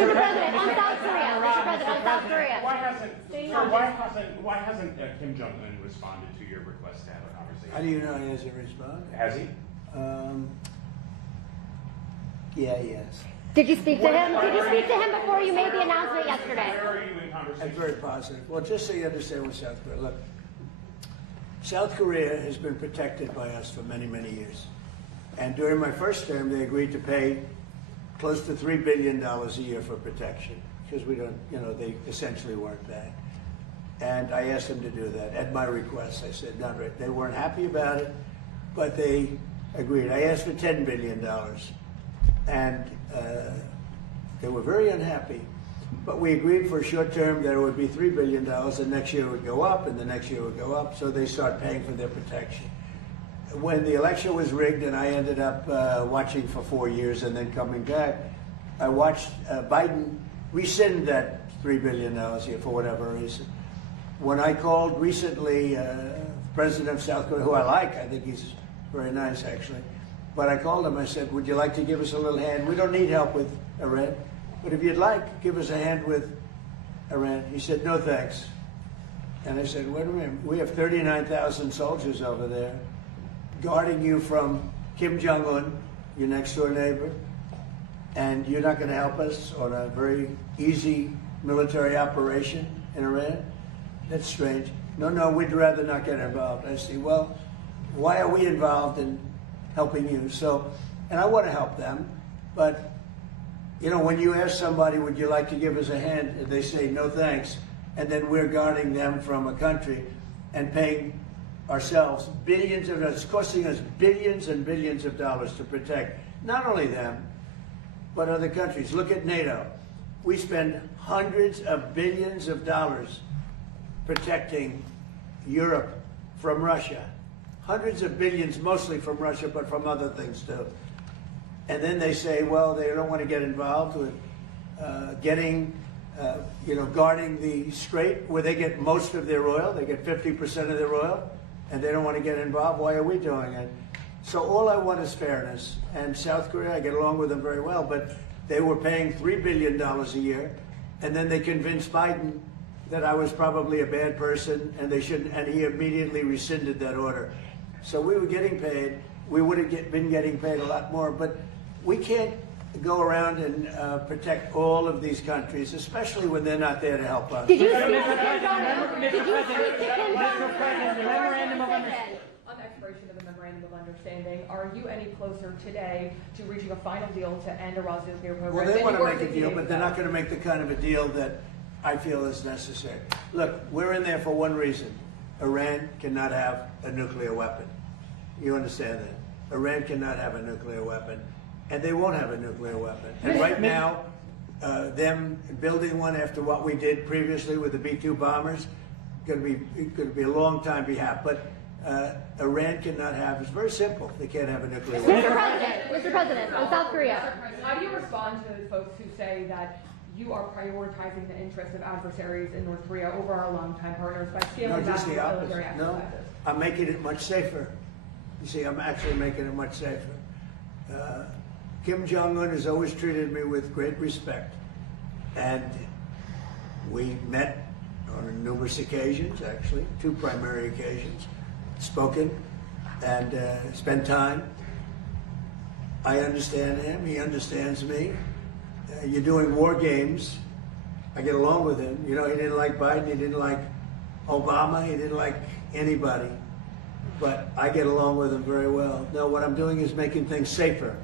Mr. President, on South Korea. Mr. President, on South Korea. Why hasn't Kim Jong-un responded to your request to have a conversation? How do you know he hasn't responded? Has he? Yeah, he has. Did you speak to him? Did you speak to him before you made the announcement yesterday? Where are you in conversation? I'm very positive. Well, just so you understand with South Korea, look, South Korea has been protected by us for many, many years. And during my first term, they agreed to pay close to $3 billion a year for protection because we don't, they essentially weren't bad. And I asked them to do that at my request. I said, not right. They weren't happy about it, but they agreed. I asked for $10 billion, and they were very unhappy. But we agreed for a short term that it would be $3 billion, and next year it would go up, and the next year it would go up, so they start paying for their protection. When the election was rigged and I ended up watching for 4 years and then coming back, I watched Biden rescind that $3 billion here for whatever reason. When I called recently President of South Korea, who I think he's very nice actually, but I called him, I said, would you like to give us a little hand? We don't need help with Iran, but if you'd like, give us a hand with Iran. He said, no thanks. And I said, wait a minute, we have 39,000 soldiers over there guarding you from Kim Jong-un, your next door neighbor, and you're not going to help us on a very easy military operation in Iran? That's strange. No, we'd rather not get involved. I say, well, why are we involved in helping you? So, and I want to help them, but, when you ask somebody, would you like to give us a hand, and they say, no thanks, and then we're guarding them from a country and paying ourselves billions of dollars, it's costing us billions and billions of dollars to protect not only them, but other countries. Look at NATO. We spend hundreds of billions of dollars protecting Europe from Russia. Hundreds of billions, mostly from Russia, but from other things too. And then they say, well, they don't want to get involved with guarding the Strait, where they get most of their oil. They get 50% of their oil, and they don't want to get involved. Why are we doing it? So all I want is fairness. And South Korea, I get along with them very well, but they were paying $3 billion a year, and then they convinced Biden that I was probably a bad person and they shouldn't, and he immediately rescinded that order. So we were getting paid. We would have been getting paid a lot more, but we can't go around and protect all of these countries, especially when they're not there to help us. Did you speak to Kim Jong-un? Did you speak to Kim Jong-un? On the expiration of the Memorandum of Understanding, are you any closer today to reaching a final deal to end Iran's nuclear program? Well, they want to make a deal, but they're not going to make the kind of a deal that I feel is necessary. Look, we're in there for one reason. Iran cannot have a nuclear weapon. You understand that? Iran cannot have a nuclear weapon, and they won't have a nuclear weapon. And right now, them building one after what we did previously with the B-2 bombers, going to be a long time behalf. But Iran cannot have. It's very simple. They can't have a nuclear weapon. Mr. President, on South Korea. How do you respond to folks who say that you are prioritizing the interests of adversaries in North Korea over our longtime partners by scaling back the military exercises? No, I'm making it much safer. You see, I'm actually making it much safer. Kim Jong-un has always treated me with great respect, and we met on numerous occasions, actually, 2 primary occasions, spoken and spent time. I understand him, he understands me. You're doing war games. I get along with him. He didn't like Biden, he didn't like Obama, he didn't like anybody. But I get along with him very well. No, what I'm doing is making things safer.